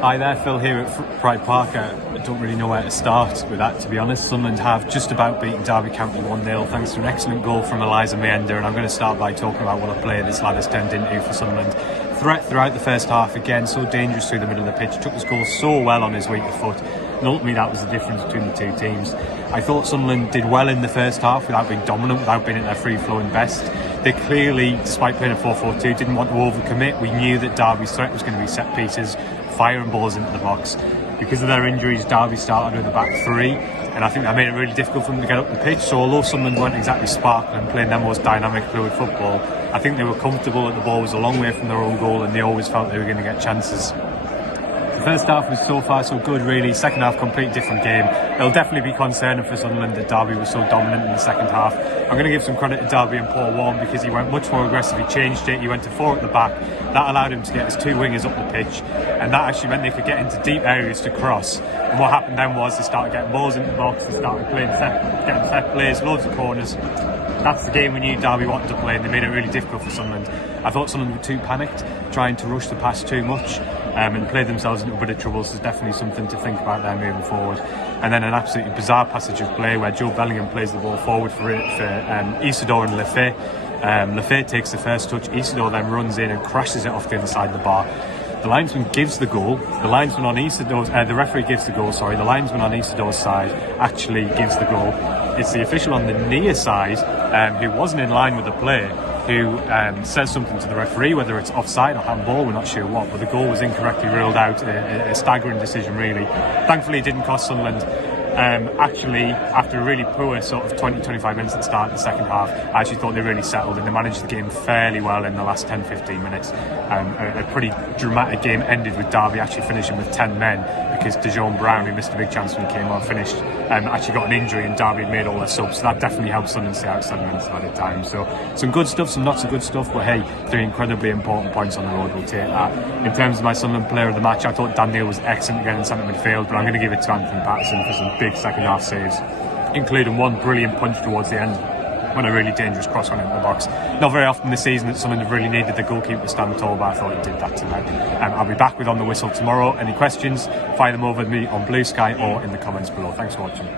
Hi there, Phil here at Pride Park. I don't really know where to start with that, to be honest. Sunderland have just about beaten Derby County 1-0 thanks to an excellent goal from Eliza Meander, and I'm going to start by talking about what a player this lad has turned into for Sunderland. Threat throughout the first half, again, so dangerous through the middle of the pitch, took his goal so well on his weaker foot, and ultimately that was the difference between the two teams. I thought Sunderland did well in the first half without being dominant, without being at their free-flowing best. They clearly, despite playing a 4-4-2, didn't want to overcommit. We knew that Derby's threat was going to be set pieces, firing balls into the box. Because of their injuries, Derby started with a back three, and I think that made it really difficult for them to get up the pitch. So although Sunderland weren't exactly sparkling and playing their most dynamic, fluid football, I think they were comfortable that the ball was a long way from their own goal, and they always felt they were going to get chances. The first half was so far so good, really. Second half, completely different game. It'll definitely be concerning for Sunderland that Derby was so dominant in the second half. I'm going to give some credit to Derby and Paul Warren because he went much more aggressive. He changed it. He went to 4 at the back. That allowed him to get his 2 wingers up the pitch, and that actually meant they could get into deep areas to cross. And what happened then was they started getting balls into the box and started getting set plays, loads of corners. That's the game we knew Derby wanted to play, and they made it really difficult for Sunderland. I thought Sunderland were too panicked, trying to rush the pass too much, and played themselves into a bit of trouble. So there's definitely something to think about there moving forward. And then an absolutely bizarre passage of play where Joe Bellingham plays the ball forward for Isidore and Lefebvre. Lefebvre takes the first touch. Isidore then runs in and crashes it off the other side of the bar. The linesman gives the goal. The linesman on Isidore's, the referee gives the goal. Sorry, the linesman on Isidore's side actually gives the goal. It's the official on the near side who wasn't in line with the play who says something to the referee, whether it's offside or handball, we're not sure what, but the goal was incorrectly ruled out. A staggering decision, really. Thankfully, it didn't cost Sunderland. Actually, after a really poor sort of 20-25 minutes at the start of the second half, I actually thought they really settled and they managed the game fairly well in the last 10-15 minutes. A pretty dramatic game ended with Derby actually finishing with 10 men because DeJean Brown, who missed a big chance when he came on, finished, actually got an injury, and Derby made all their subs, so that definitely helped Sunderland stay out 7 minutes at a time. So some good stuff, some not so good stuff, but hey, 3 incredibly important points on the road, we'll take that. In terms of my Sunderland player of the match, I thought Dan Neil was excellent again in centre midfield, but I'm going to give it to Anthony Patterson for some big second half saves, including one brilliant punch towards the end when a really dangerous cross went into the box. Not very often this season that Sunderland have really needed the goalkeeper to stand tall, but I thought he did that tonight. I'll be back with On the Whistle tomorrow. Any questions, fire them over to me on Blue Sky or in the comments below. Thanks for watching.